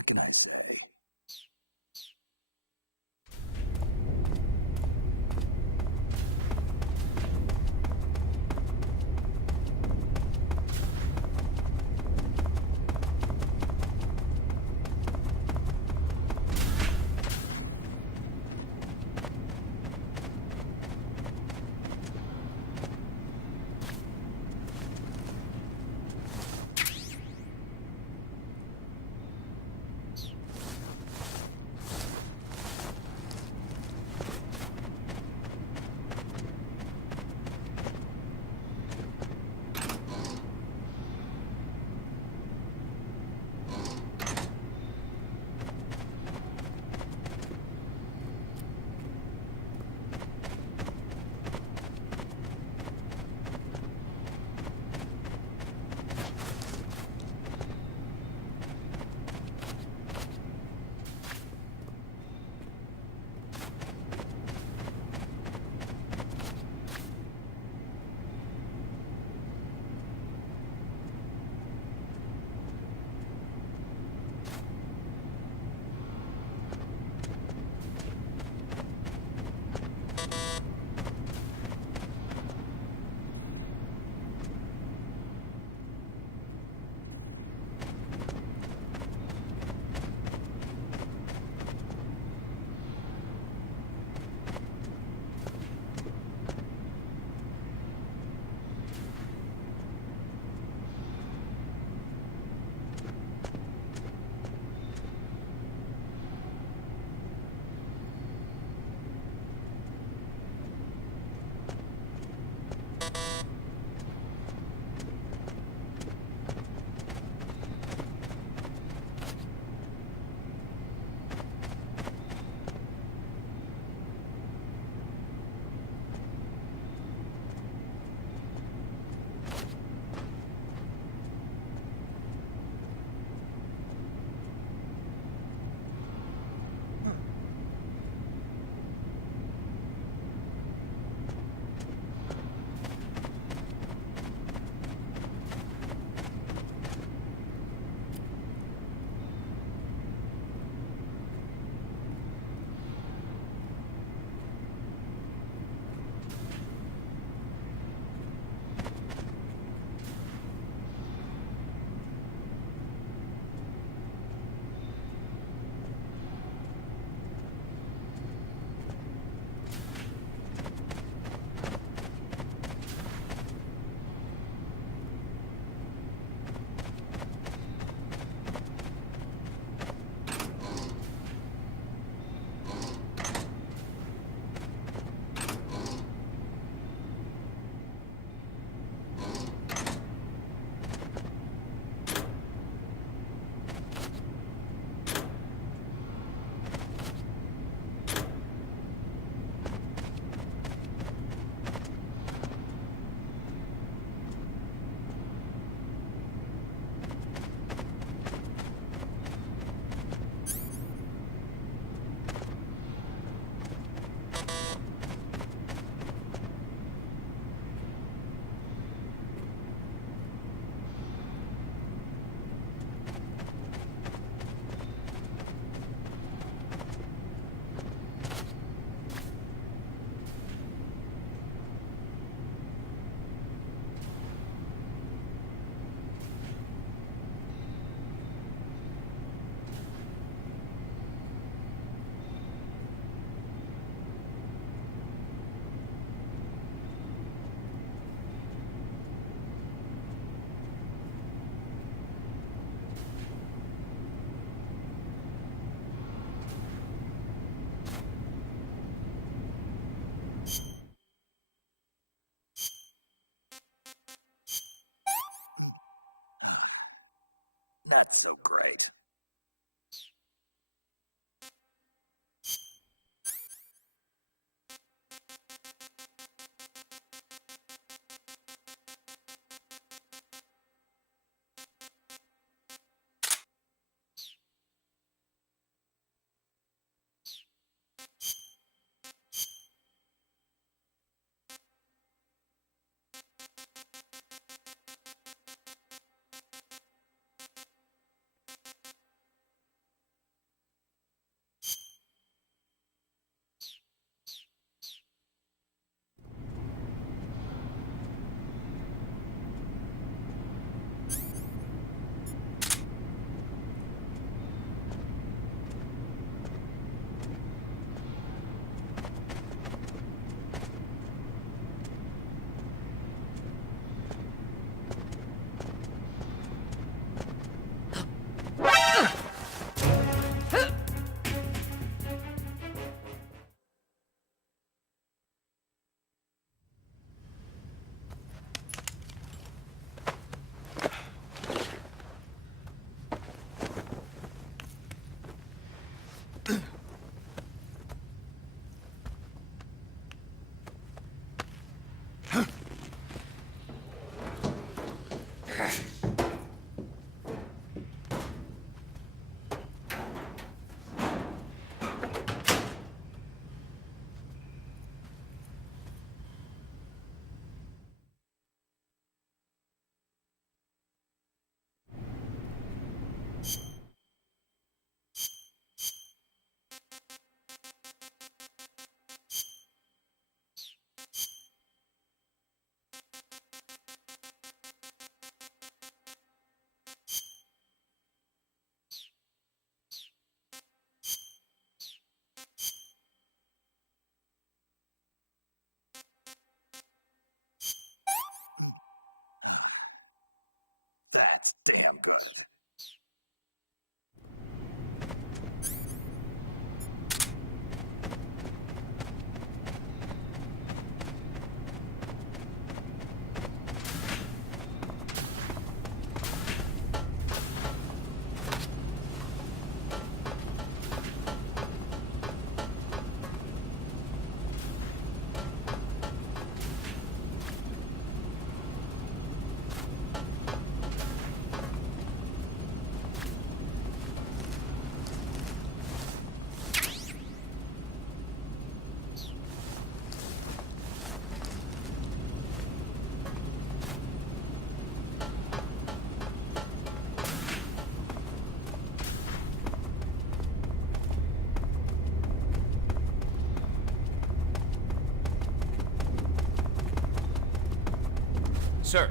looking at today. That's so great. That's damn good. Sir.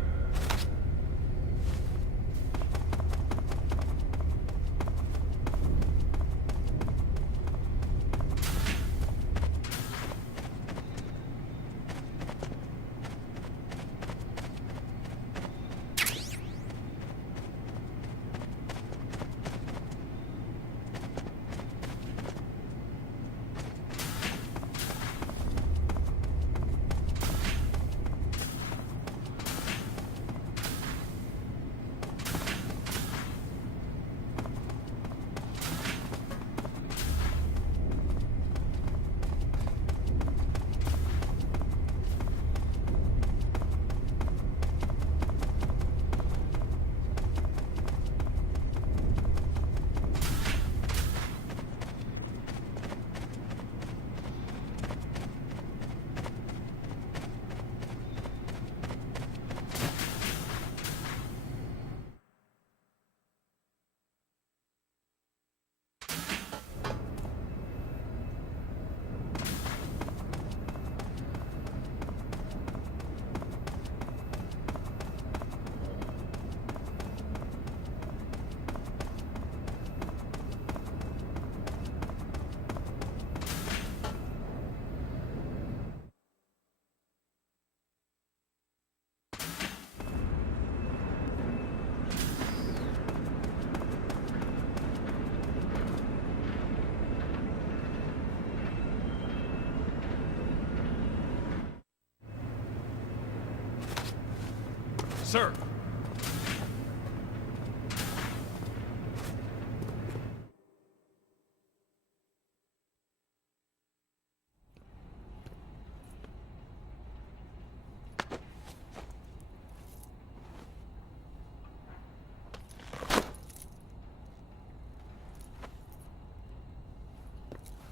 Sir!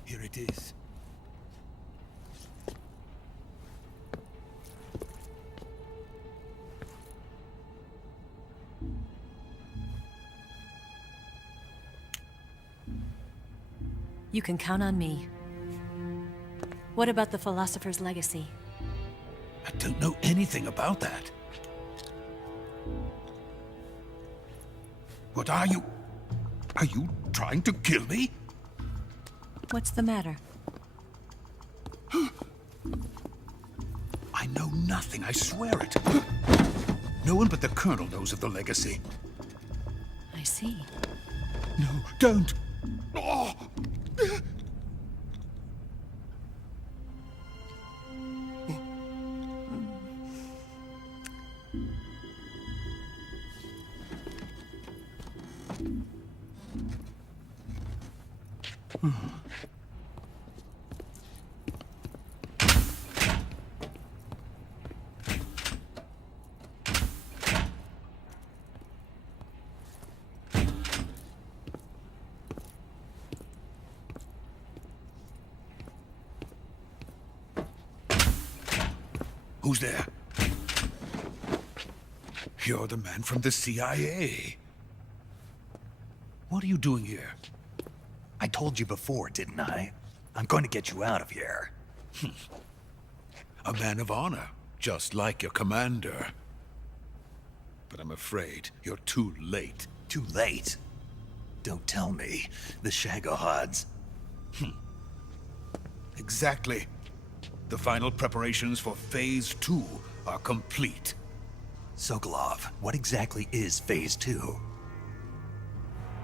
Here it is. You can count on me. What about the philosopher's legacy? I don't know anything about that. What are you? Are you trying to kill me? What's the matter? I know nothing, I swear it. No one but the Colonel knows of the legacy. I see. No, don't! Oh! Who's there? You're the man from the CIA. What are you doing here? I told you before, didn't I? I'm going to get you out of here. A man of honor. Just like your commander. But I'm afraid you're too late. Too late? Don't tell me. The Shagohods. Exactly. The final preparations for Phase 2 are complete. Sokolov, what exactly is Phase 2?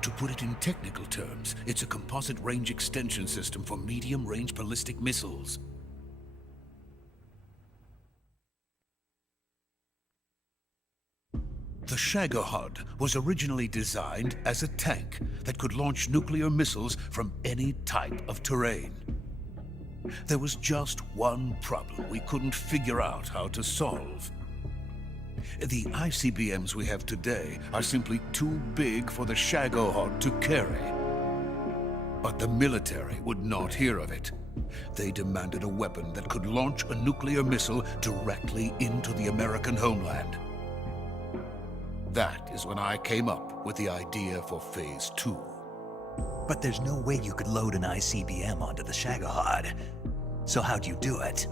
To put it in technical terms, it's a composite range extension system for medium-range ballistic missiles. The Shagohod was originally designed as a tank that could launch nuclear missiles from any type of terrain. There was just one problem we couldn't figure out how to solve. The ICBMs we have today are simply too big for the Shagohod to carry. But the military would not hear of it. They demanded a weapon that could launch a nuclear missile directly into the American homeland. That is when I came up with the idea for Phase 2. But there's no way you could load an ICBM onto the Shagohod. So how'd you do it?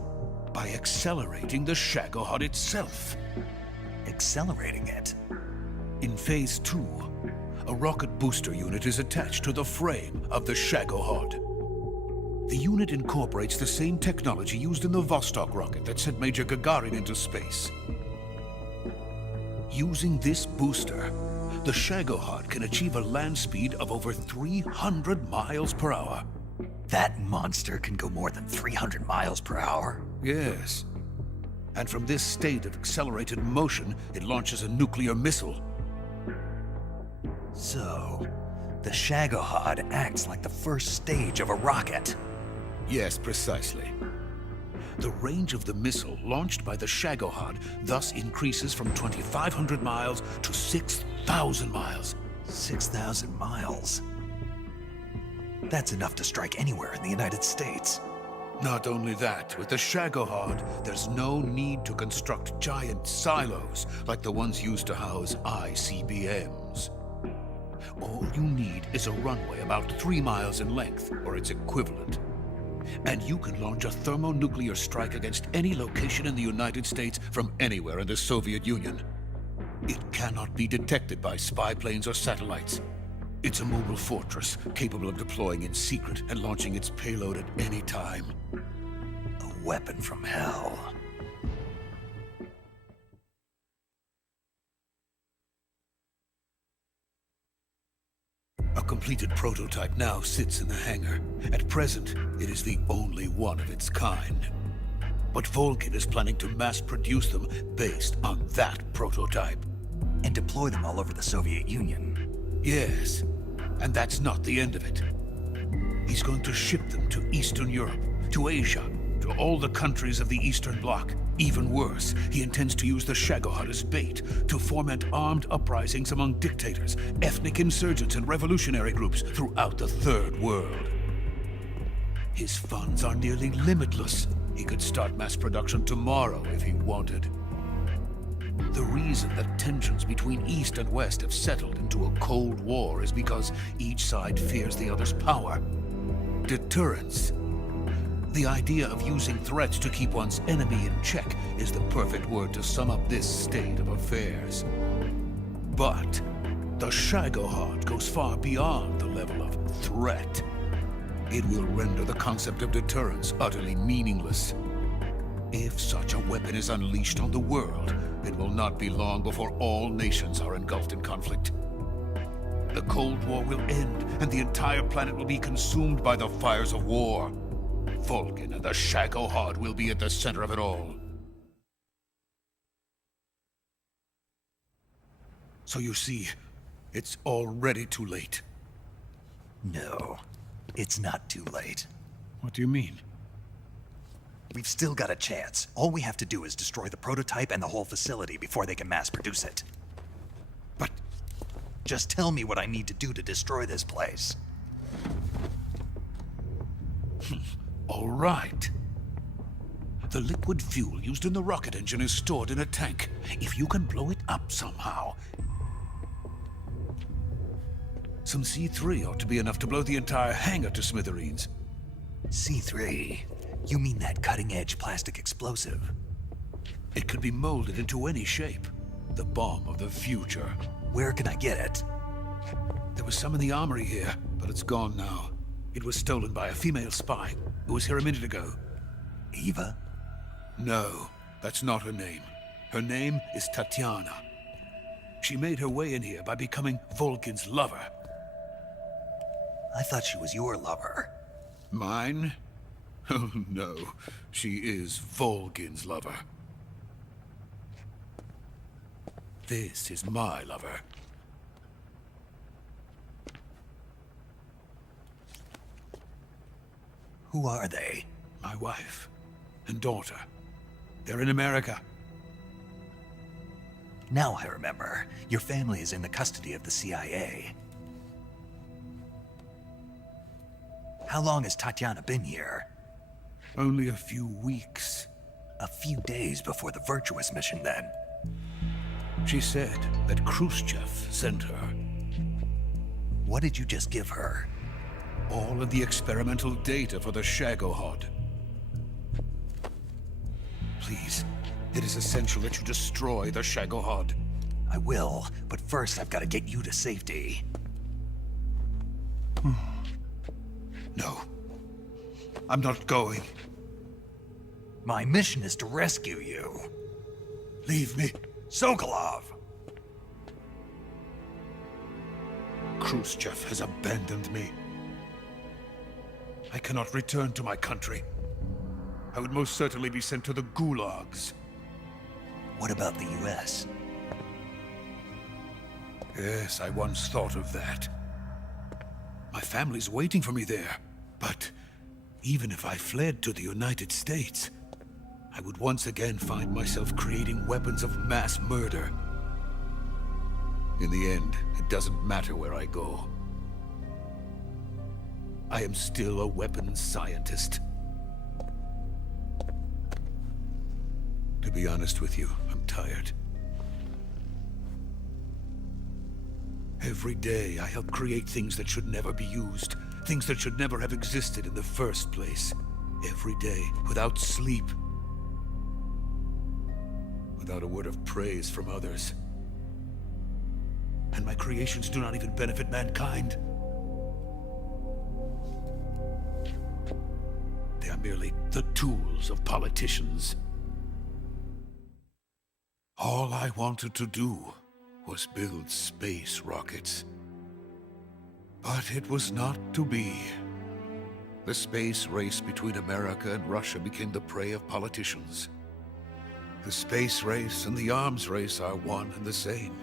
By accelerating the Shagohod itself. Accelerating it? In Phase 2, a rocket booster unit is attached to the frame of the Shagohod. The unit incorporates the same technology used in the Vostok rocket that sent Major Gagarin into space. Using this booster, the Shagohod can achieve a land speed of over 300 miles per hour. That monster can go more than 300 miles per hour? Yes. And from this state of accelerated motion, it launches a nuclear missile. So, the Shagohod acts like the first stage of a rocket. Yes, precisely. The range of the missile launched by the Shagohod thus increases from 2,500 miles to 6,000 miles. 6,000 miles? That's enough to strike anywhere in the United States. Not only that, with the Shagohod, there's no need to construct giant silos like the ones used to house ICBMs. All you need is a runway about 3 miles in length, or its equivalent. And you can launch a thermonuclear strike against any location in the United States from anywhere in the Soviet Union. It cannot be detected by spy planes or satellites. It's a mobile fortress, capable of deploying in secret and launching its payload at any time. A weapon from hell. A completed prototype now sits in the hangar. At present, it is the only one of its kind. But Volkin is planning to mass-produce them based on that prototype. And deploy them all over the Soviet Union. Yes, and that's not the end of it. He's going to ship them to Eastern Europe, to Asia, to all the countries of the Eastern Bloc. Even worse, he intends to use the Shagohod as bait to foment armed uprisings among dictators, ethnic insurgents, and revolutionary groups throughout the Third World. His funds are nearly limitless. He could start mass production tomorrow if he wanted. The reason that tensions between East and West have settled into a Cold War is because each side fears the other's power. Deterrence. The idea of using threats to keep one's enemy in check is the perfect word to sum up this state of affairs. But the Shagohod goes far beyond the level of threat. It will render the concept of deterrence utterly meaningless. If such a weapon is unleashed on the world, it will not be long before all nations are engulfed in conflict. The Cold War will end, and the entire planet will be consumed by the fires of war. Volkin and the Shagohod will be at the center of it all. So you see, it's already too late. No, it's not too late. What do you mean? We've still got a chance. All we have to do is destroy the prototype and the whole facility before they can mass produce it. But just tell me what I need to do to destroy this place. all right. The liquid fuel used in the rocket engine is stored in a tank. If you can blow it up somehow, some C3 ought to be enough to blow the entire hangar to smithereens. C3? You mean that cutting-edge plastic explosive? It could be molded into any shape. The bomb of the future. Where can I get it? There was some in the armory here, but it's gone now. It was stolen by a female spy who was here a minute ago. Eva? No, that's not her name. Her name is Tatiana. She made her way in here by becoming Volkin's lover. I thought she was your lover. Mine? Oh no, she is Volkin's lover. This is my lover. Who are they? My wife and daughter. They're in America. Now I remember. Your family is in the custody of the CIA. How long has Tatiana been here? Only a few weeks. A few days before the Virtuous mission, then. She said that Khrushchev sent her. What did you just give her? All of the experimental data for the Shagohod. Please, it is essential that you destroy the Shagohod. I will, but first I've got to get you to safety. No. I'm not going. My mission is to rescue you. Leave me. Sokolov! Khrushchev has abandoned me. I cannot return to my country. I would most certainly be sent to the gulags. What about the US? Yes, I once thought of that. My family's waiting for me there. But even if I fled to the United States, I would once again find myself creating weapons of mass murder. In the end, it doesn't matter where I go. I am still a weapons scientist. To be honest with you, I'm tired. Every day, I help create things that should never be used. Things that should never have existed in the first place. Every day, without sleep. Without a word of praise from others. And my creations do not even benefit mankind. They are merely the tools of politicians. All I wanted to do was build space rockets. But it was not to be. The space race between America and Russia became the prey of politicians. The space race and the arms race are one and the same.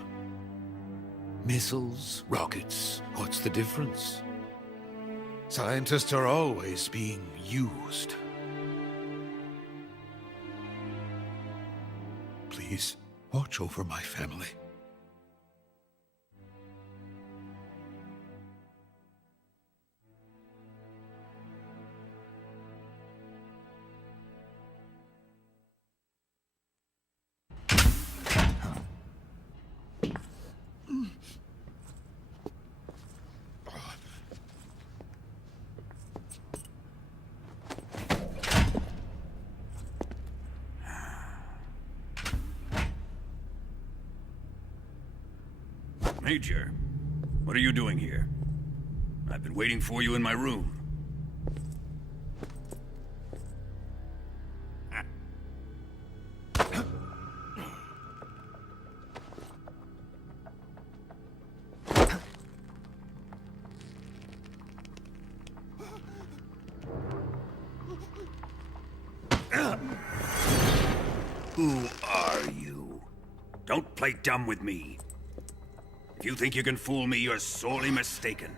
Missiles, rockets, what's the difference? Scientists are always being used. Please, watch over my family. Major, what are you doing here? I've been waiting for you in my room. Who are you? Don't play dumb with me. If you think you can fool me, you're sorely mistaken.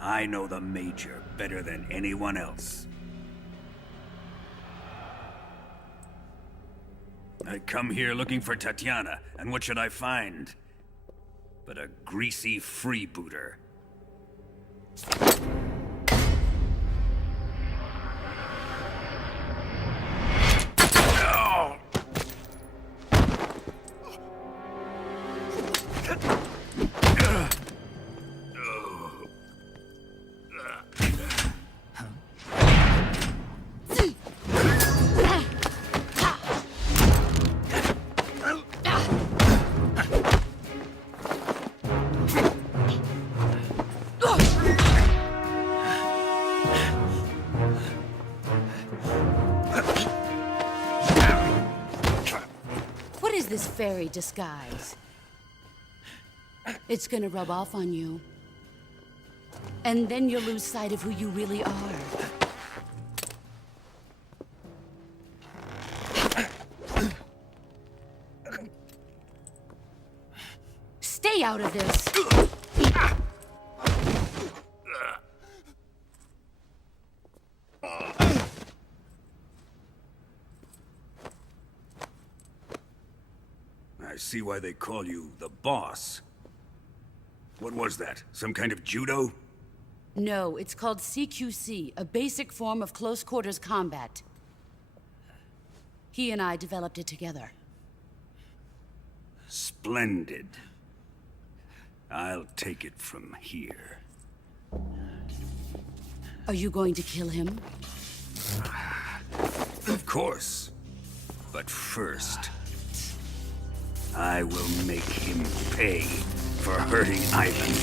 I know the Major better than anyone else. I come here looking for Tatiana, and what should I find? But a greasy freebooter. this fairy disguise. It's gonna rub off on you. And then you'll lose sight of who you really are. Stay out of this! I see why they call you the boss. What was that? Some kind of judo? No, it's called CQC, a basic form of close quarters combat. He and I developed it together. Splendid. I'll take it from here. Are you going to kill him? Of course. But first, I will make him pay for hurting Ivan.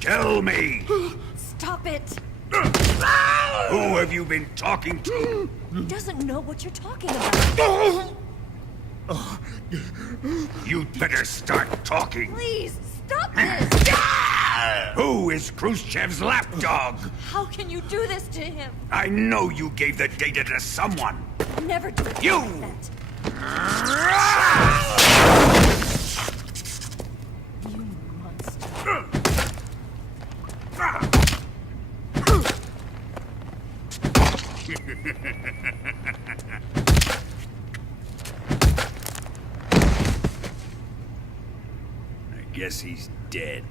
Tell me! Stop it! Who have you been talking to? He doesn't know what you're talking about. You'd better start talking. Please, stop this! Who is Khrushchev's lapdog? How can you do this to him? I know you gave the data to someone. Never do it You! like that. You monster. I guess he's dead.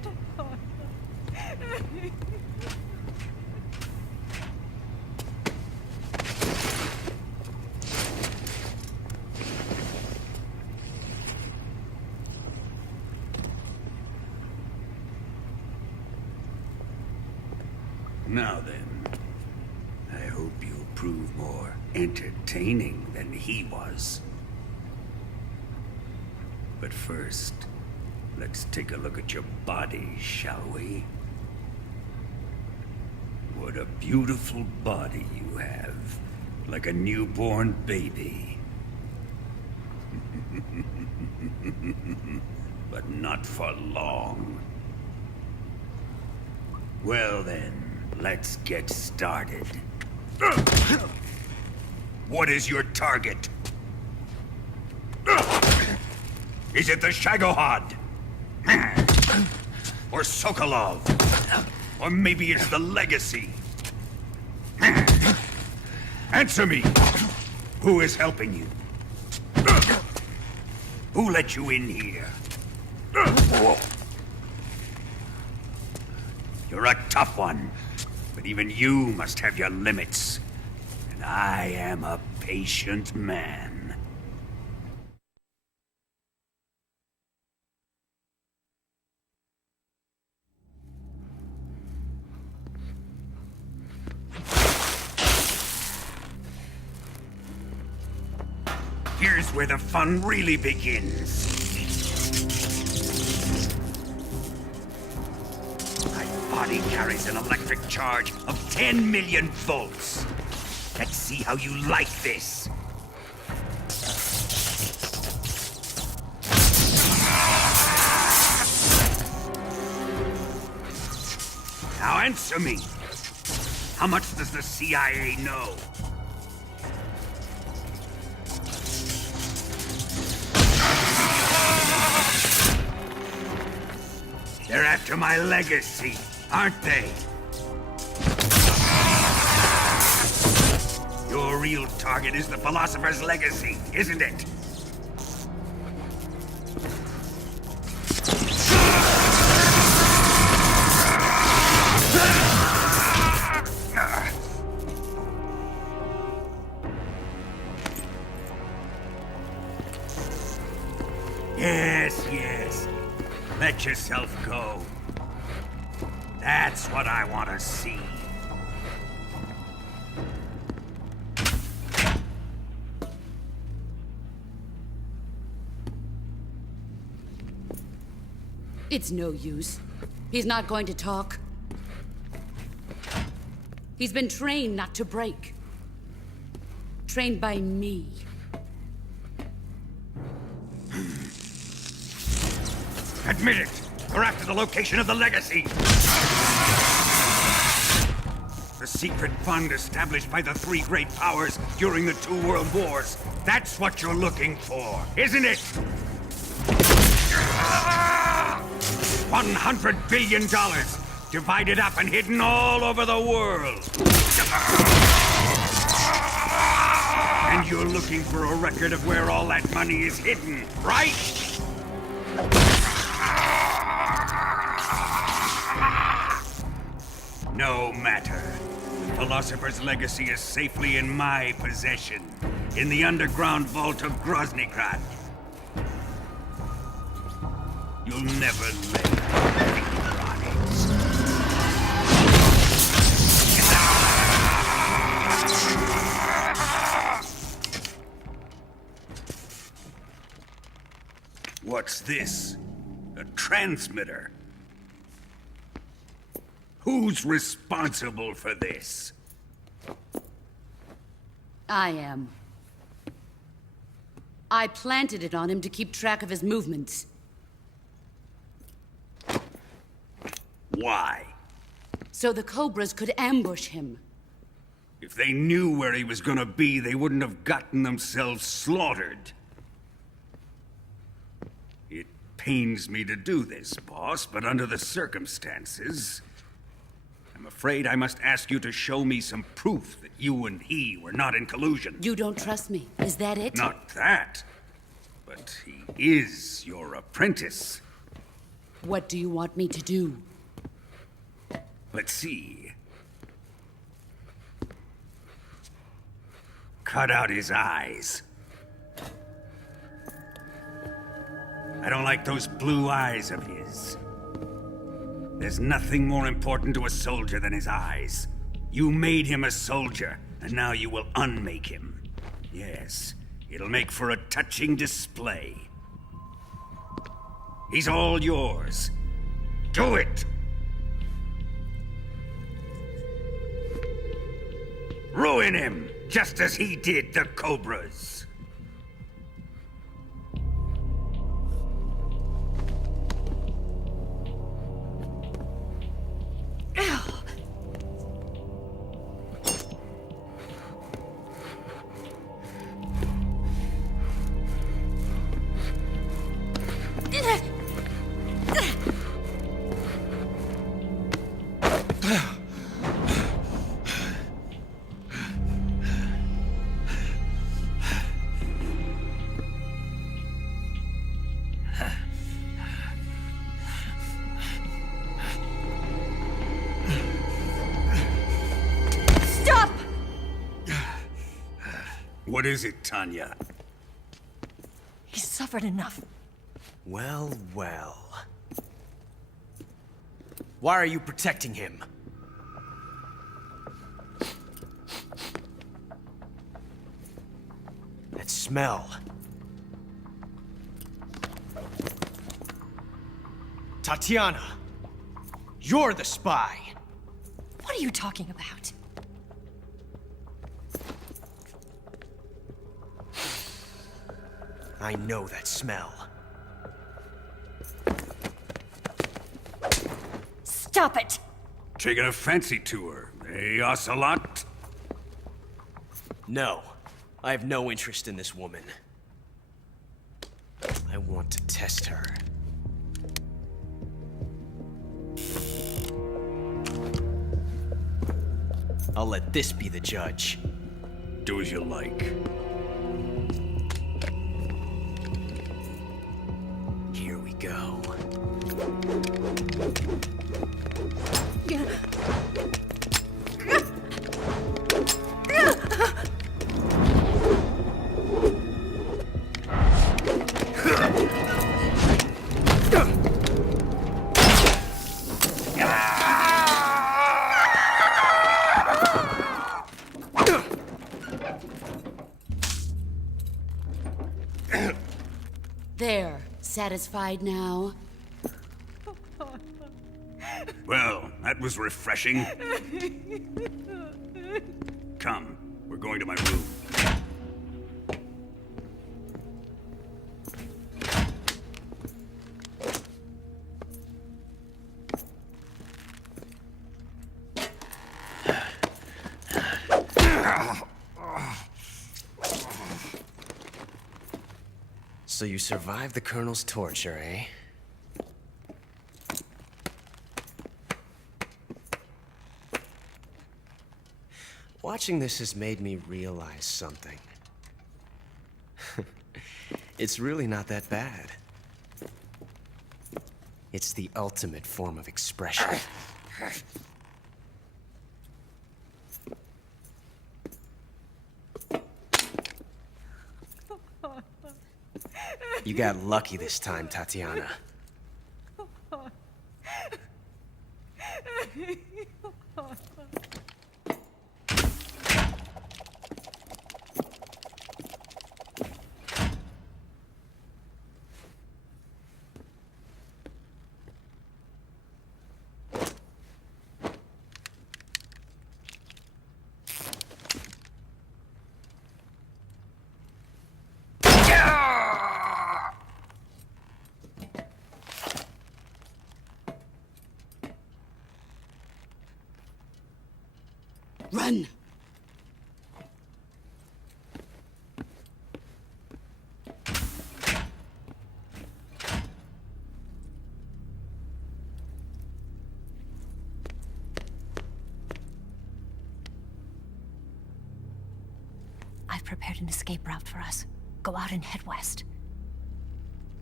Now then, I hope you'll prove more entertaining than he was. But first, let's take a look at your body, shall we? What a beautiful body you have, like a newborn baby. Not for long. Well then, let's get started. What is your target? Is it the Shagohod? Or Sokolov? Or maybe it's the Legacy? Answer me! Who is helping you? Who let you in here? You're a tough one, but even you must have your limits. And I am a patient man. Here's where the fun really begins. My body carries an electric charge of 10 million volts. Let's see how you like this. Now answer me. How much does the CIA know? They're after my legacy, aren't they? Your real target is the Philosopher's Legacy, isn't it? Yes. Let yourself go. That's what I want to see. It's no use. He's not going to talk. He's been trained not to break. Trained by me. Admit it! We're after the location of the Legacy! The secret fund established by the three great powers during the 2 world wars. That's what you're looking for, isn't it? $100 billion, divided up and hidden all over the world. And you're looking for a record of where all that money is hidden, right? No matter. The Philosopher's Legacy is safely in my possession, in the underground vault of Groznygrad. You'll never lay a finger on it. What's this? A transmitter? Who's responsible for this? I am. I planted it on him to keep track of his movements. Why? So the Cobras could ambush him. If they knew where he was gonna be, they wouldn't have gotten themselves slaughtered. It pains me to do this, boss, but under the circumstances, I'm afraid I must ask you to show me some proof that you and he were not in collusion. You don't trust me, is that it? Not that, but he is your apprentice. What do you want me to do? Let's see. Cut out his eyes. I don't like those blue eyes of his. There's nothing more important to a soldier than his eyes. You made him a soldier, and now you will unmake him. Yes, it'll make for a touching display. He's all yours. Do it! Ruin him, just as he did the Cobras. What is it, Tanya? He's suffered enough. Well, well. Why are you protecting him? That smell. Tatiana! You're the spy! What are you talking about? I know that smell. Stop it! Taking a fancy to her, eh, Ocelot? No. I have no interest in this woman. I want to test her. I'll let this be the judge. Do as you like. Here we go. There. Satisfied now? Well, that was refreshing. Come, we're going to my room. So you survived the Colonel's torture, eh? Watching this has made me realize something. It's really not that bad. It's the ultimate form of expression. You got lucky this time, Tatiana. Run! I've prepared an escape route for us. Go out and head west.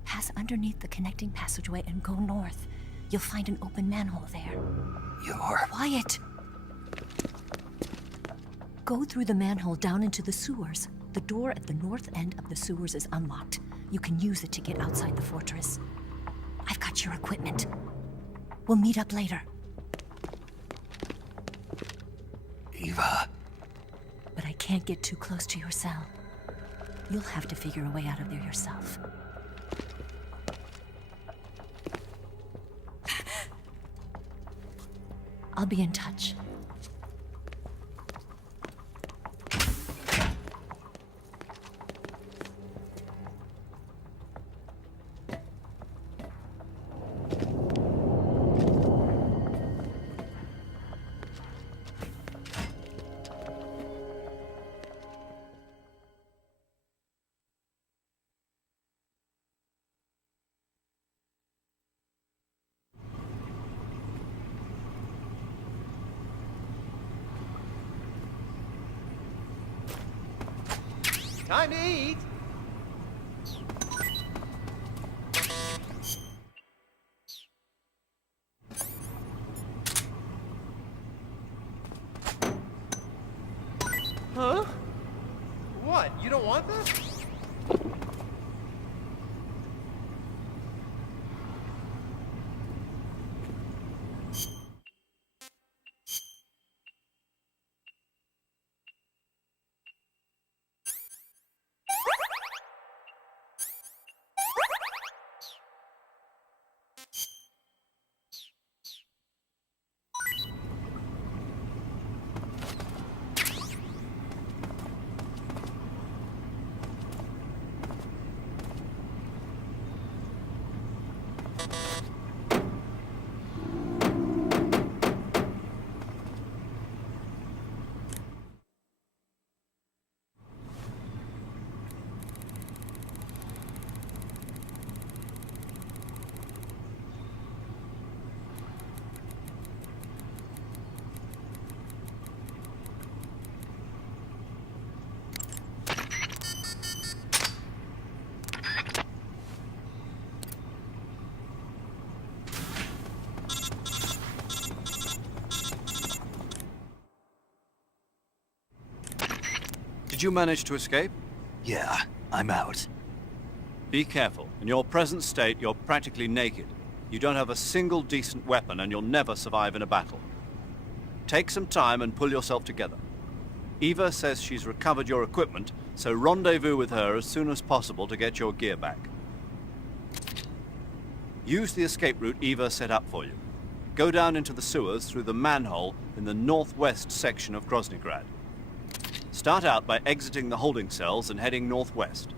Pass underneath the connecting passageway and go north. You'll find an open manhole there. You're... Quiet! Go through the manhole down into the sewers. The door at the north end of the sewers is unlocked. You can use it to get outside the fortress. I've got your equipment. We'll meet up later. Eva... But I can't get too close to your cell. You'll have to figure a way out of there yourself. I'll be in touch. Time to eat. Huh? What? Did you manage to escape? Yeah, I'm out. Be careful. In your present state, you're practically naked. You don't have a single decent weapon, and you'll never survive in a battle. Take some time and pull yourself together. Eva says she's recovered your equipment, so rendezvous with her as soon as possible to get your gear back. Use the escape route Eva set up for you. Go down into the sewers through the manhole in the northwest section of Groznygrad. Start out by exiting the holding cells and heading northwest.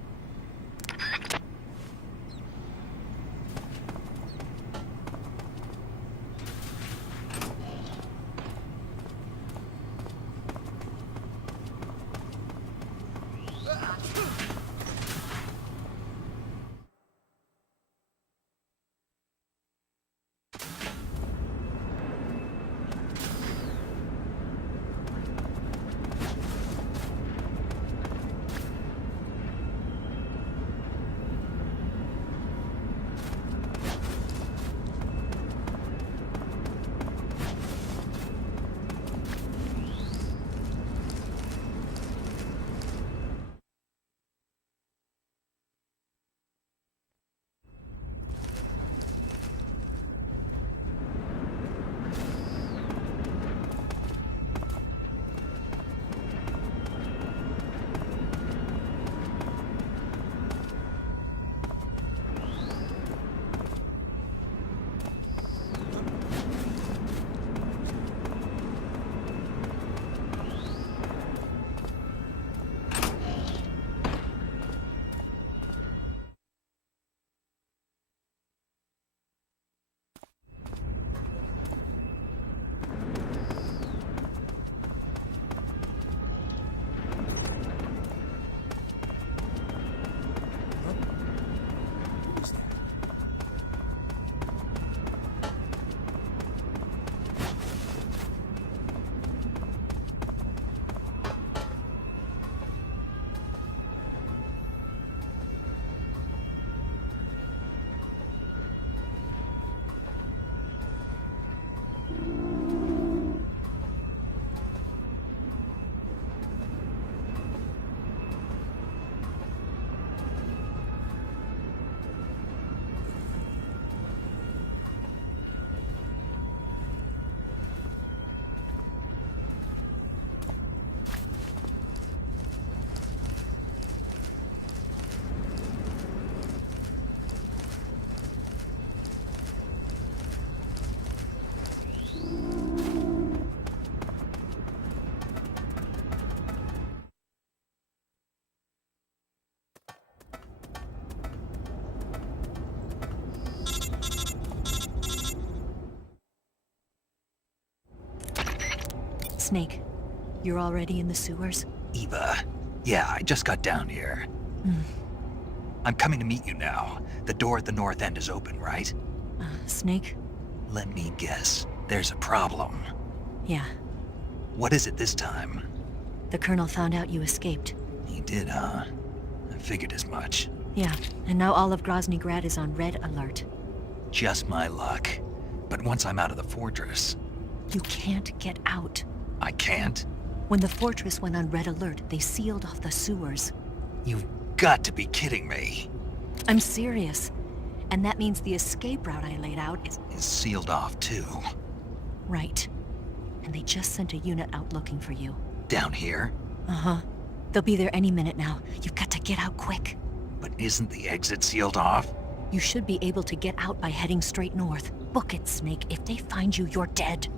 Snake, you're already in the sewers? Eva. Yeah, I just got down here. I'm coming to meet you now. The door at the north end is open, right? Snake? Let me guess. There's a problem. Yeah. What is it this time? The Colonel found out you escaped. He did, huh? I figured as much. Yeah, and now all of Groznygrad is on red alert. Just my luck. But once I'm out of the fortress... You can't get out. I can't? When the fortress went on red alert, they sealed off the sewers. You've got to be kidding me. I'm serious. And that means the escape route I laid out is Is sealed off, too. right. And they just sent a unit out looking for you. Down here? Uh-huh. They'll be there any minute now. You've got to get out quick. But isn't the exit sealed off? You should be able to get out by heading straight north. Book it, Snake. If they find you, you're dead.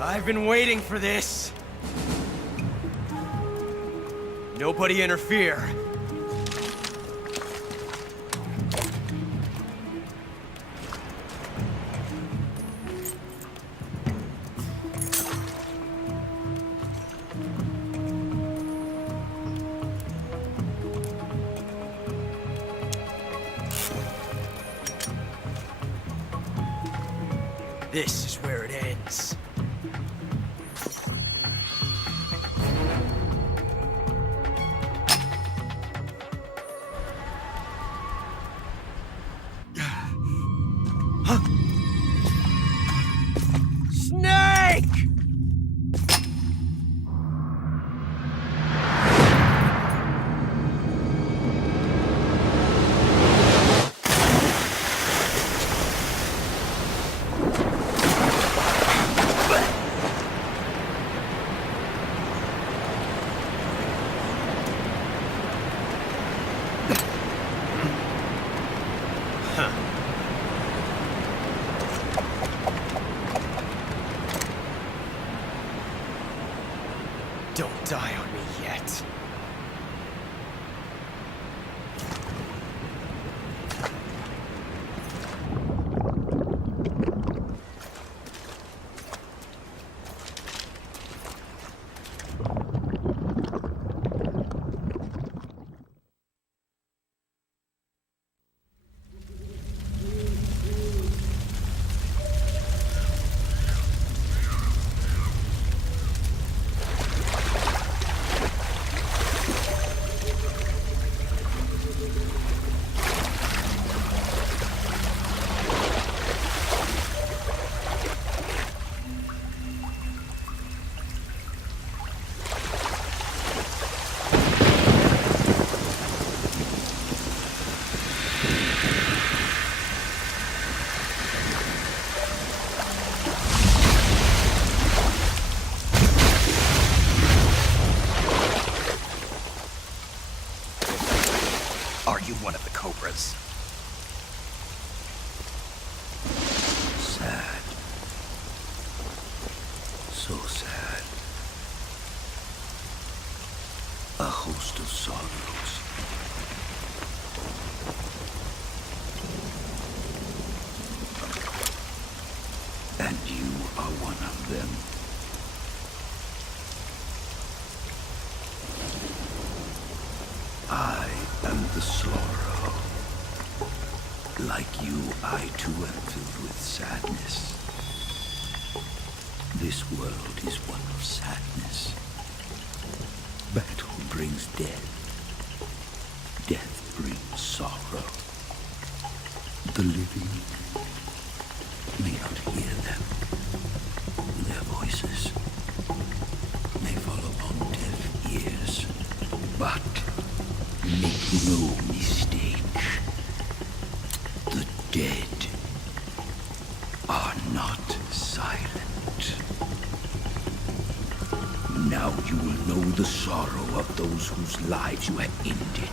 I've been waiting for this. Nobody interfere. This is where it ends. Snake! Don't die on me yet. cobras. Sad. So sad. A host of sorrows. And you are one of them. I am the sorrow. Like you, I too am filled with sadness. This world is one of sadness. Battle brings death. Death brings sorrow. The living may not hear them. Their voices may fall upon deaf ears. But make no mistake, the dead are not silent. Now you will know the sorrow of those whose lives you have ended.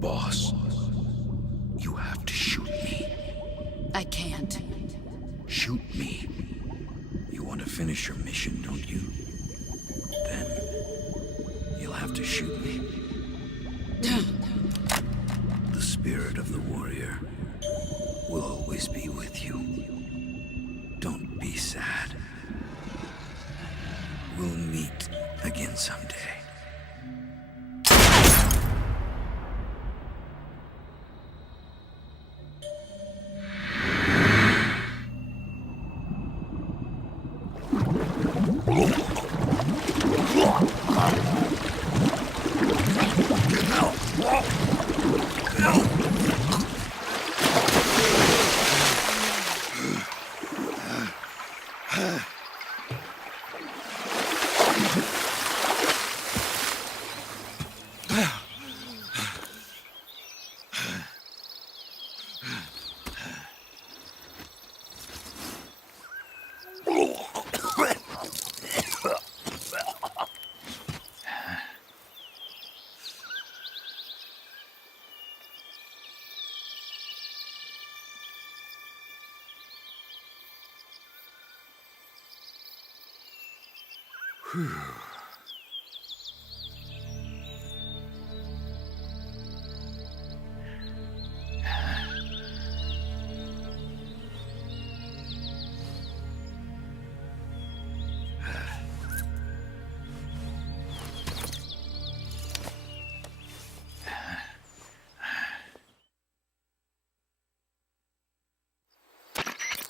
Boss, you have to shoot me. I can't. Shoot me. You want to finish your mission, don't you? Then you'll have to shoot me. The spirit of the warrior will always be with you. Don't be sad. We'll meet again someday.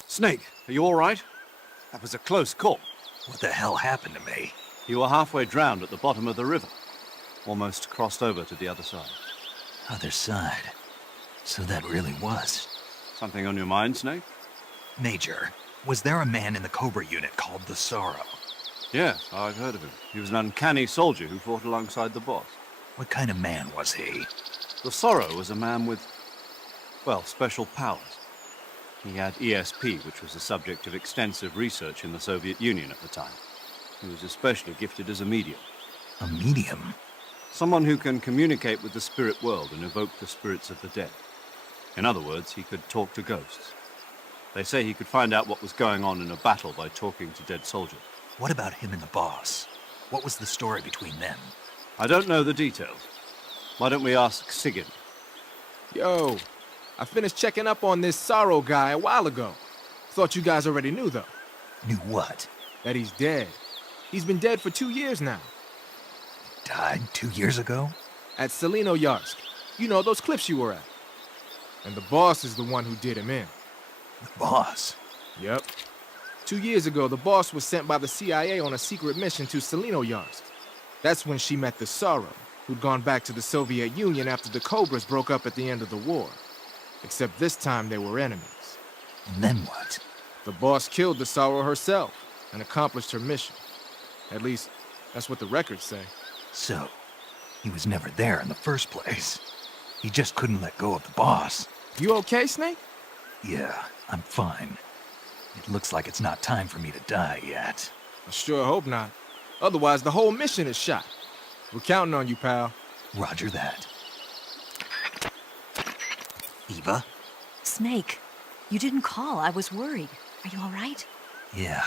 Snake, are you all right? That was a close call. What the hell happened to me? You were halfway drowned at the bottom of the river. Almost crossed over to the other side. Other side. So that really was. Something on your mind, Snake? Major, was there a man in the Cobra unit called the Sorrow? Yes, I've heard of him. He was an uncanny soldier who fought alongside the boss. What kind of man was he? The Sorrow was a man with, well, special powers. He had ESP, which was the subject of extensive research in the Soviet Union at the time. He was especially gifted as a medium. A medium? Someone who can communicate with the spirit world and evoke the spirits of the dead. In other words, he could talk to ghosts. They say he could find out what was going on in a battle by talking to dead soldiers. What about him and the boss? What was the story between them? I don't know the details. Why don't we ask Sigyn? Yo, I finished checking up on this Sorrow guy a while ago. Thought you guys already knew, though. Knew what? That he's dead. He's been dead for 2 years now. Died 2 years ago? At Selino-Yarsk. You know, those cliffs you were at. And the boss is the one who did him in. The boss? Yep. 2 years ago, the boss was sent by the CIA on a secret mission to Selino-Yarsk. That's when she met the Sorrow, who'd gone back to the Soviet Union after the Cobras broke up at the end of the war. Except this time they were enemies. And then what? The boss killed the Sorrow herself and accomplished her mission. At least, that's what the records say. So, he was never there in the first place. He just couldn't let go of the boss. You okay, Snake? Yeah, I'm fine. It looks like it's not time for me to die yet. I sure hope not. Otherwise, the whole mission is shot. We're counting on you, pal. Roger that. Eva? Snake, you didn't call. I was worried. Are you all right? Yeah,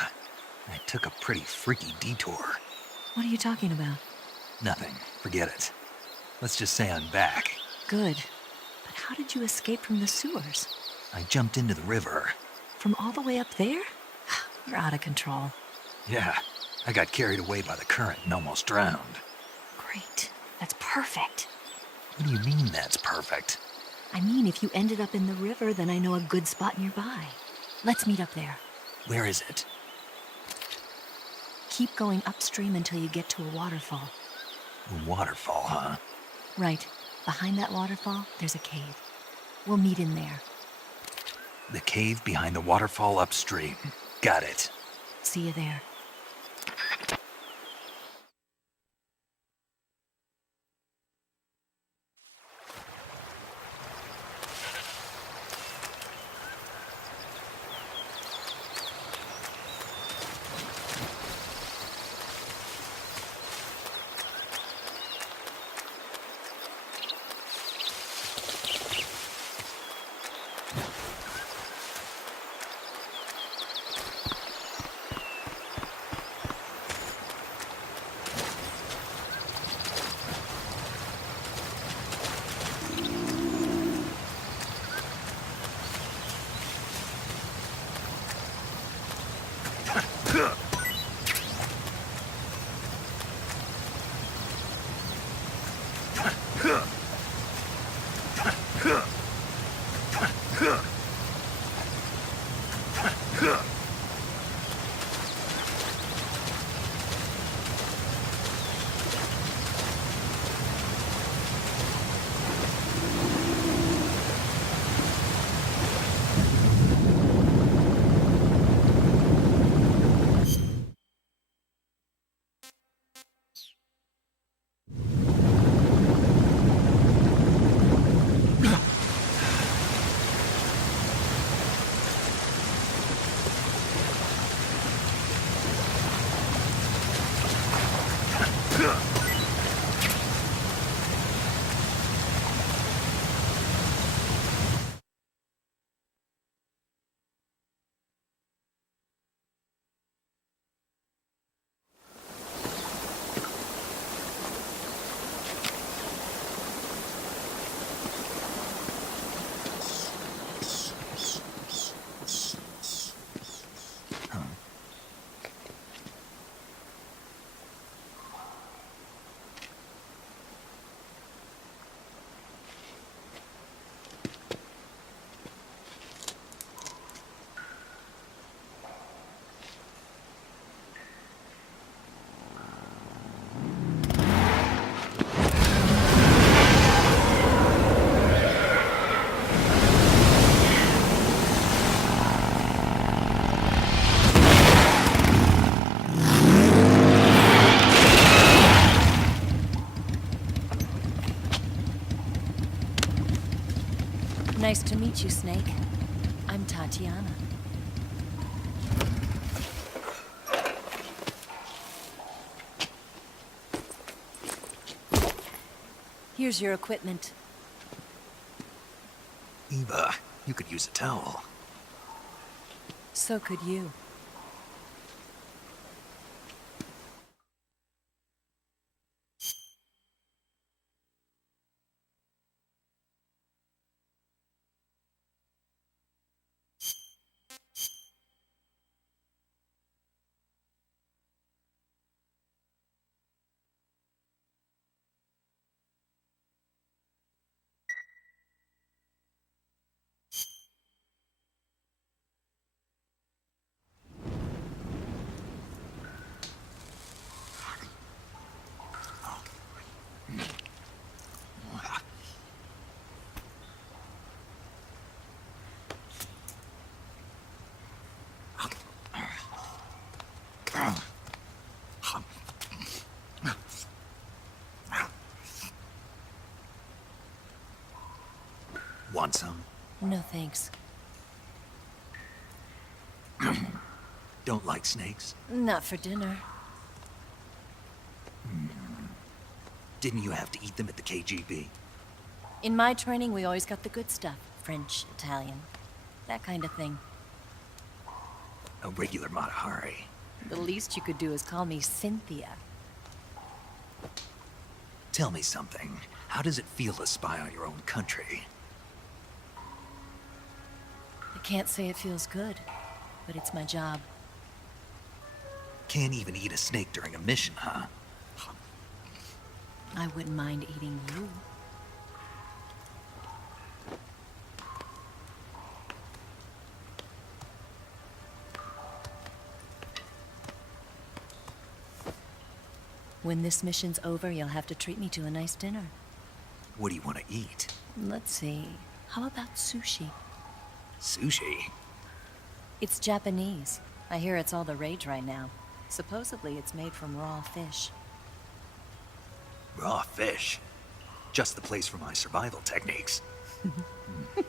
I took a pretty freaky detour. What are you talking about? Nothing. Forget it. Let's just say I'm back. Good. But how did you escape from the sewers? I jumped into the river. From all the way up there? You're out of control. Yeah, I got carried away by the current and almost drowned. Great. That's perfect. What do you mean that's perfect? I mean, if you ended up in the river, then I know a good spot nearby. Let's meet up there. Where is it? Keep going upstream until you get to a waterfall. A waterfall, huh? Right. Behind that waterfall, there's a cave. We'll meet in there. The cave behind the waterfall upstream. Got it. See you there. meet you, Snake. I'm Tatiana. Here's your equipment. Eva, you could use a towel. So could you. Want some? No thanks. Don't like snakes? Not for dinner. Didn't you have to eat them at the KGB? In my training, we always got the good stuff. French, Italian, that kind of thing. A regular Matahari. The least you could do is call me Cynthia. Tell me something. How does it feel to spy on your own country? I can't say it feels good, but it's my job. Can't even eat a snake during a mission, huh? I wouldn't mind eating you. When this mission's over, you'll have to treat me to a nice dinner. What do you want to eat? Let's see. How about sushi? Sushi? It's Japanese. I hear it's all the rage right now. Supposedly, it's made from raw fish. Raw fish? Just the place for my survival techniques. What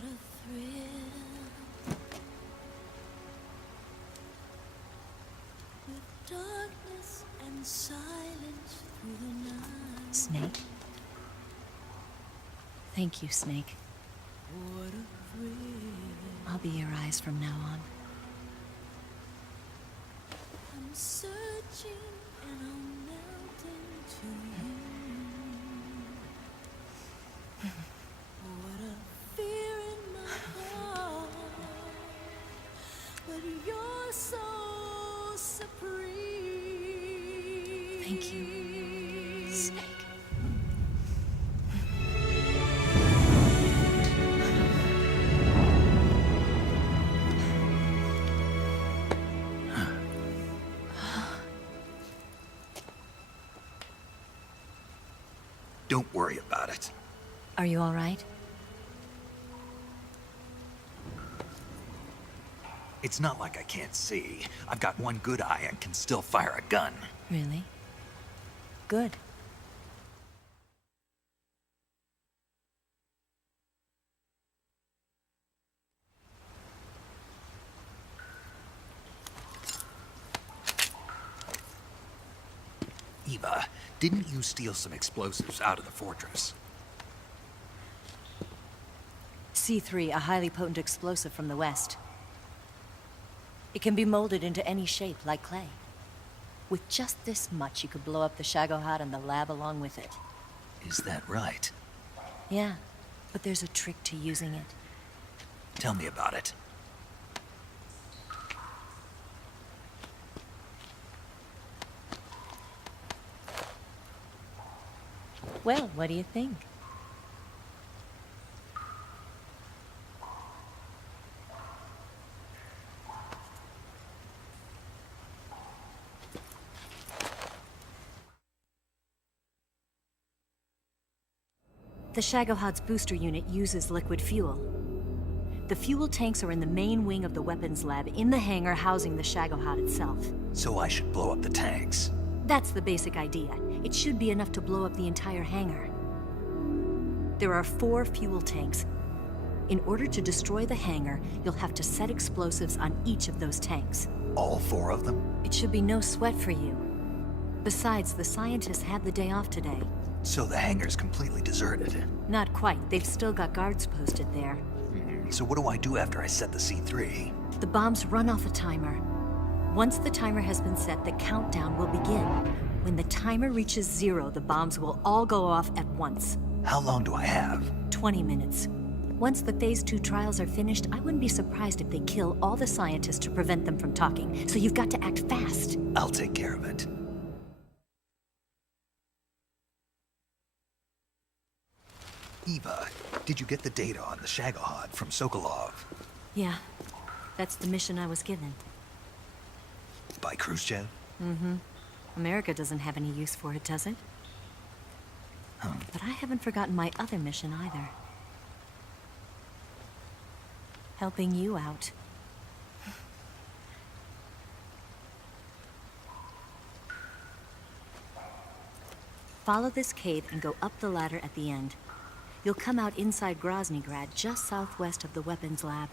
a thrill. With darkness and silence through the night. Snake? Thank you, Snake. What a thrill. I'll be your eyes from now on. I'm searching and I'm melting to you. What a fear in my heart, but you're so supreme. Thank you, Snake. Don't worry about it. Are you all right? It's not like I can't see. I've got one good eye and can still fire a gun. Really? Good. Eva, didn't you steal some explosives out of the fortress? C3, a highly potent explosive from the west. It can be molded into any shape, like clay. With just this much, you could blow up the Shagohod and the lab along with it. Is that right? Yeah, but there's a trick to using it. Tell me about it. Well, what do you think? The Shagohod's booster unit uses liquid fuel. The fuel tanks are in the main wing of the weapons lab in the hangar housing the Shagohod itself. So I should blow up the tanks. That's the basic idea. It should be enough to blow up the entire hangar. There are 4 fuel tanks. In order to destroy the hangar, you'll have to set explosives on each of those tanks. All 4 of them? It should be no sweat for you. Besides, the scientists had the day off today. So the hangar's completely deserted. Not quite. They've still got guards posted there. So what do I do after I set the C3? The bombs run off a timer. Once the timer has been set, the countdown will begin. When the timer reaches 0, the bombs will all go off at once. How long do I have? 20 minutes. Once the Phase 2 trials are finished, I wouldn't be surprised if they kill all the scientists to prevent them from talking. So you've got to act fast. I'll take care of it. Eva, did you get the data on the Shagohod from Sokolov? Yeah, that's the mission I was given. By Khrushchev? Mm-hmm. America doesn't have any use for it, does it? But I haven't forgotten my other mission either. Helping you out. Follow this cave and go up the ladder at the end. You'll come out inside Groznygrad, just southwest of the weapons lab.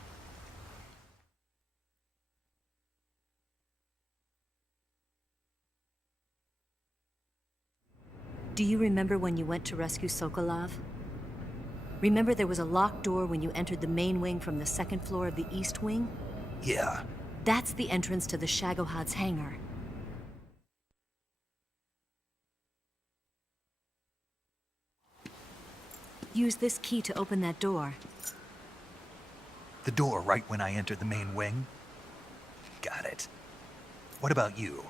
Do you remember when you went to rescue Sokolov? Remember there was a locked door when you entered the main wing from the 2nd floor of the East Wing? Yeah. That's the entrance to the Shagohod's hangar. Use this key to open that door. The door right when I entered the main wing? Got it. What about you?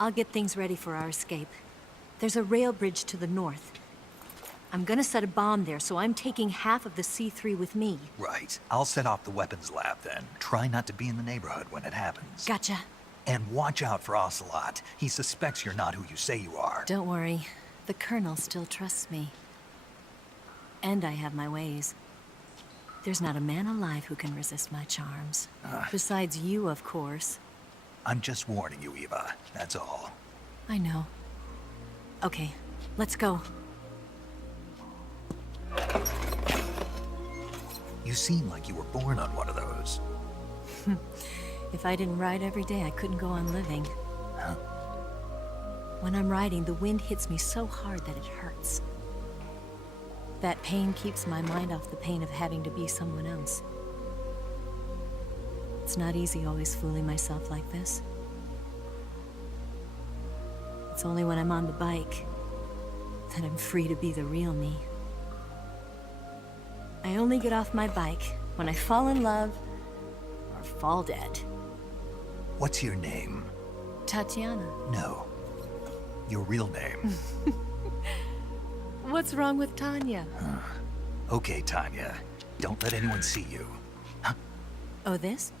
I'll get things ready for our escape. There's a rail bridge to the north. I'm gonna set a bomb there, so I'm taking half of the C3 with me. Right. I'll set off the weapons lab then. Try not to be in the neighborhood when it happens. Gotcha. And watch out for Ocelot. He suspects you're not who you say you are. Don't worry. The Colonel still trusts me. And I have my ways. There's not a man alive who can resist my charms. Besides you, of course. I'm just warning you, Eva. That's all. I know. Okay, let's go. You seem like you were born on one of those. If I didn't ride every day, I couldn't go on living. Huh? When I'm riding, the wind hits me so hard that it hurts. That pain keeps my mind off the pain of having to be someone else. It's not easy always fooling myself like this. It's only when I'm on the bike that I'm free to be the real me. I only get off my bike when I fall in love or fall dead. What's your name? Tatiana. No. Your real name. What's wrong with Tanya? Okay, Tanya. Don't let anyone see you. Huh? Oh, this?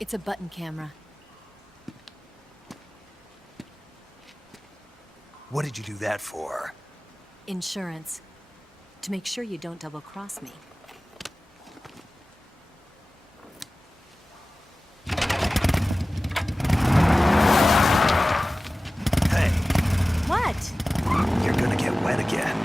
It's a button camera. What did you do that for? Insurance. To make sure you don't double-cross me. Hey, What? you're gonna get wet again.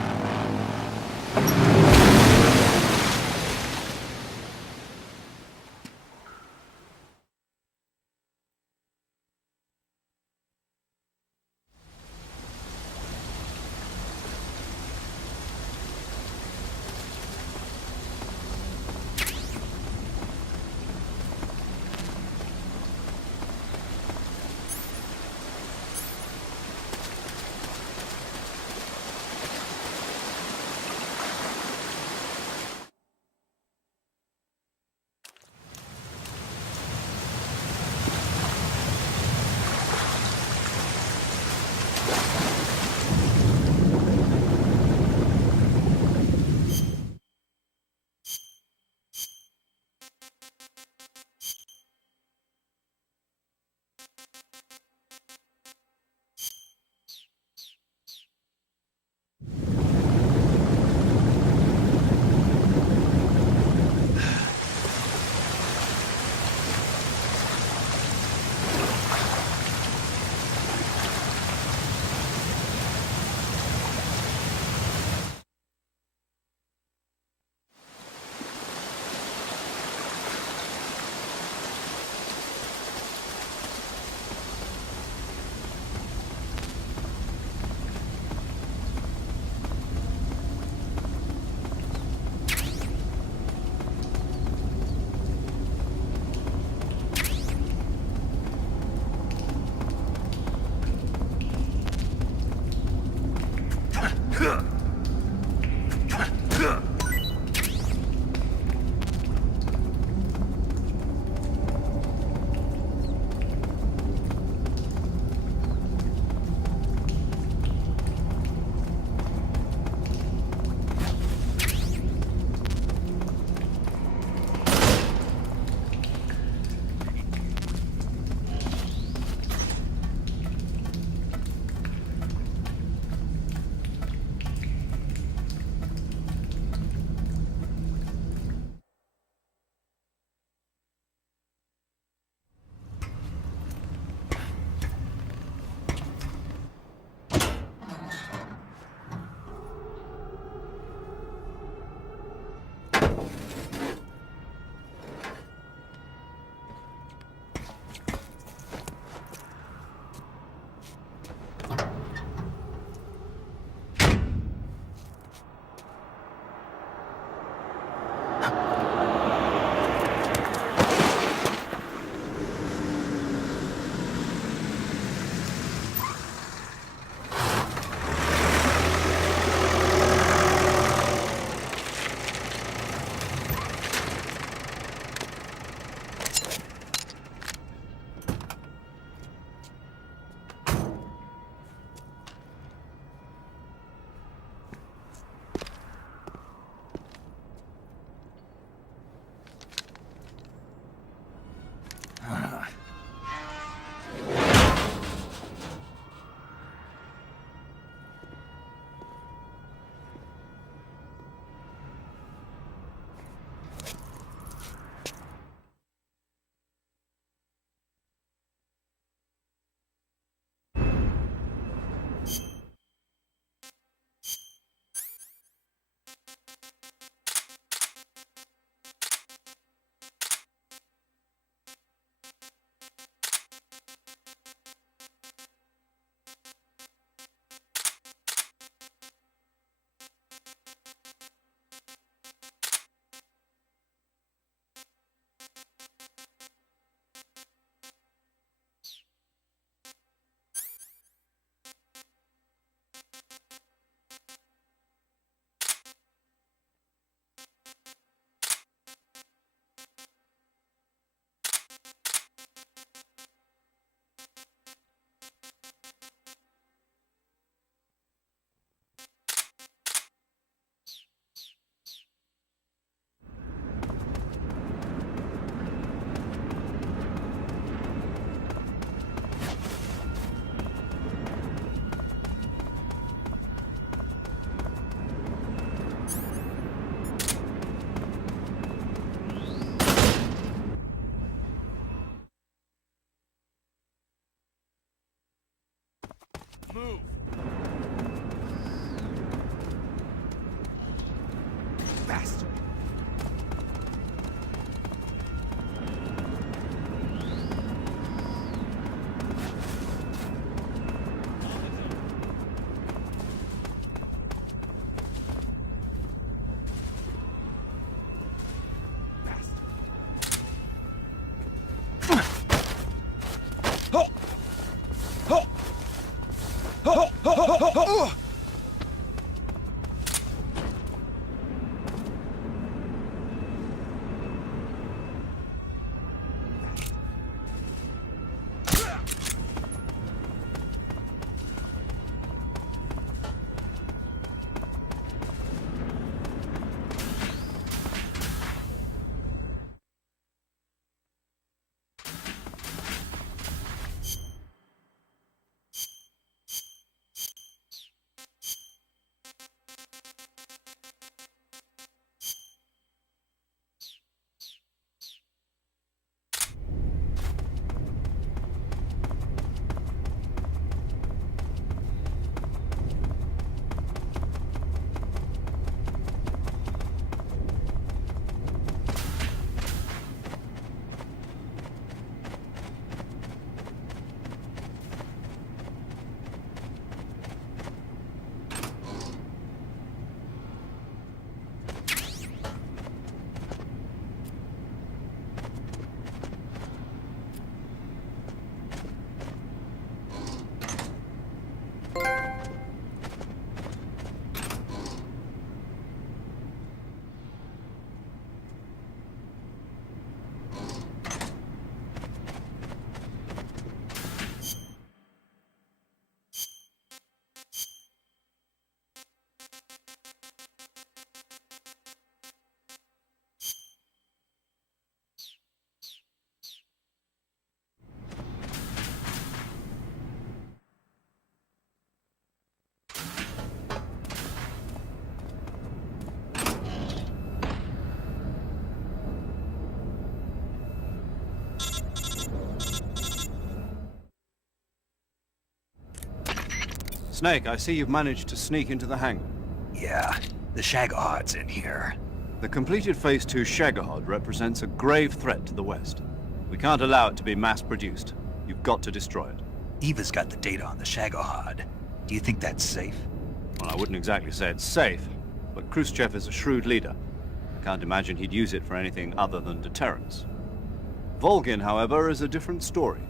Move! Bastard! Snake, I see you've managed to sneak into the hangar. Yeah, the Shagohod's in here. The completed Phase 2 Shagahod represents a grave threat to the West. We can't allow it to be mass-produced. You've got to destroy it. Eva's got the data on the Shagohod. Do you think that's safe? Well, I wouldn't exactly say it's safe, but Khrushchev is a shrewd leader. Can't imagine he'd use it for anything other than deterrence. Volgin, however, is a different story.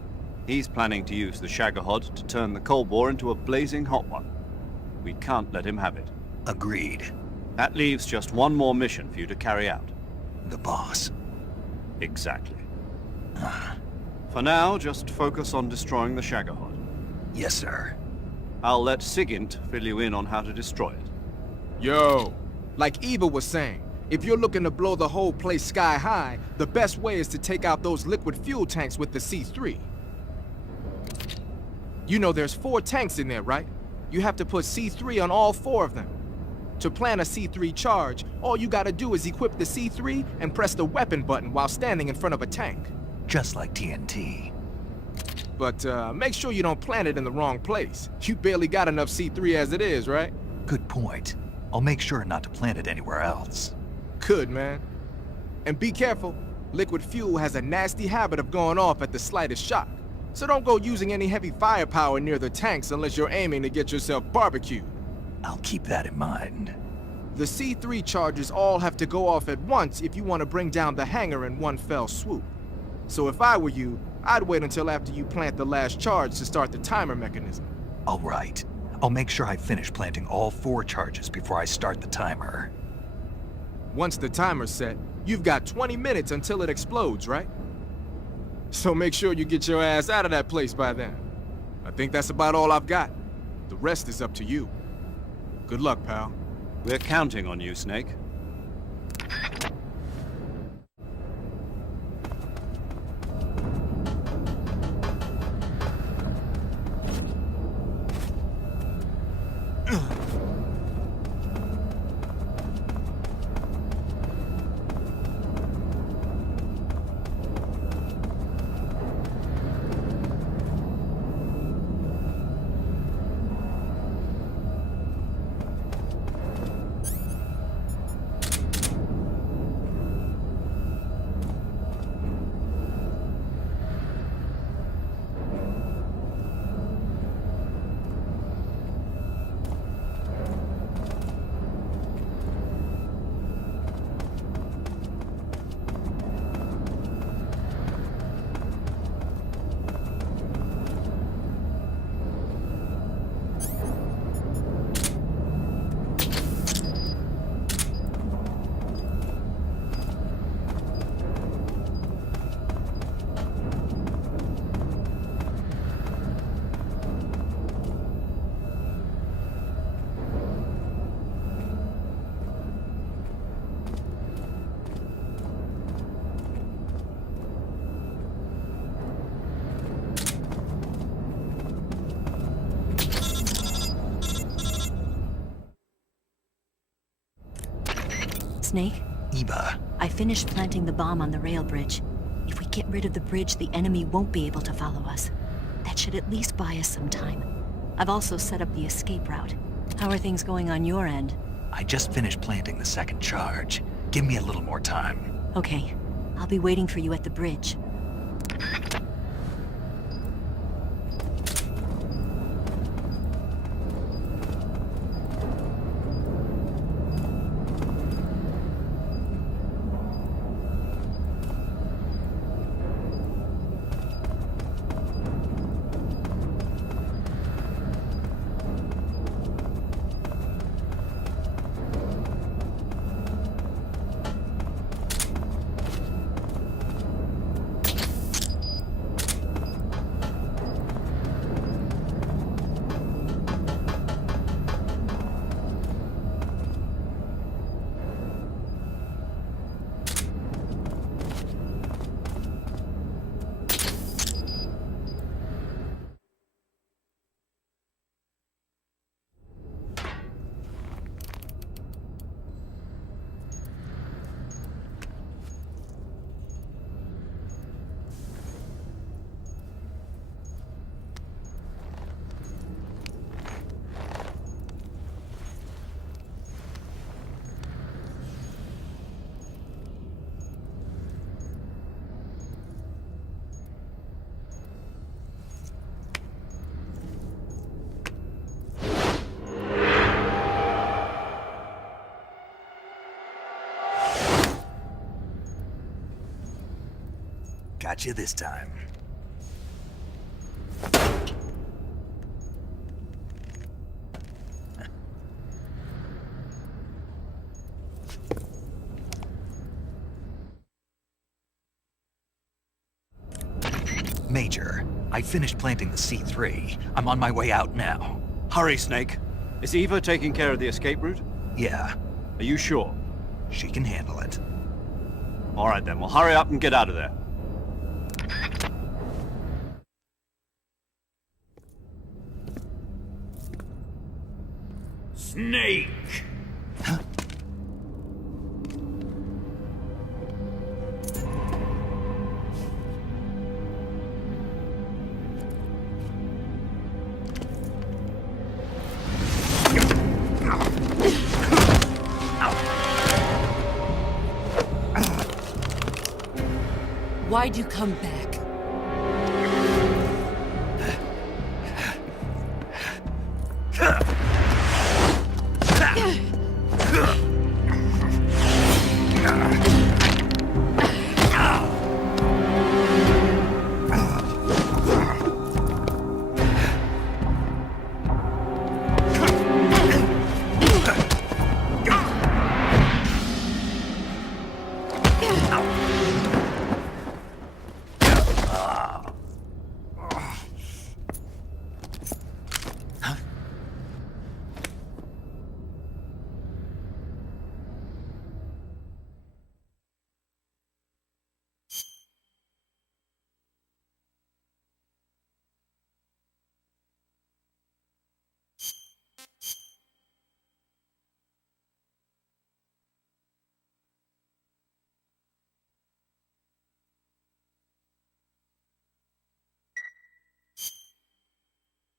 He's planning to use the Shagohod to turn the Cold War into a blazing hot one. We can't let him have it. Agreed. That leaves just one more mission for you to carry out. The boss. Exactly. For now, just focus on destroying the Shagohod. Yes, sir. I'll let Sigint fill you in on how to destroy it. Yo, like Eva was saying, if you're looking to blow the whole place sky high, the best way is to take out those liquid fuel tanks with the C3. You know there's 4 tanks in there, right? You have to put C3 on all 4 of them. To plan a C3 charge, all you gotta do is equip the C3 and press the weapon button while standing in front of a tank. Just like TNT. But make sure you don't plant it in the wrong place. You barely got enough C3 as it is, right? Good point. I'll make sure not to plant it anywhere else. Good, man. And be careful. Liquid fuel has a nasty habit of going off at the slightest shock. So don't go using any heavy firepower near the tanks unless you're aiming to get yourself barbecued. I'll keep that in mind. The C3 charges all have to go off at once if you want to bring down the hangar in one fell swoop. So if I were you, I'd wait until after you plant the last charge to start the timer mechanism. All right. I'll make sure I finish planting all 4 charges before I start the timer. Once the timer's set, you've got 20 minutes until it explodes, right? So make sure you get your ass out of that place by then. I think that's about all I've got. The rest is up to you. Good luck, pal. We're counting on you, Snake. Snake, Eva, I finished planting the bomb on the rail bridge. If we get rid of the bridge, the enemy won't be able to follow us. That should at least buy us some time. I've also set up the escape route. How are things going on your end? I just finished planting the 2nd charge. Give me a little more time. Okay, I'll be waiting for you at the bridge. Got you this time. Major, I finished planting the C3. I'm on my way out now. Hurry, Snake. Is Eva taking care of the escape route? Yeah, Are you sure? she can handle it. All right then, well hurry up and get out of there. Snake! Why'd you come back? Ow!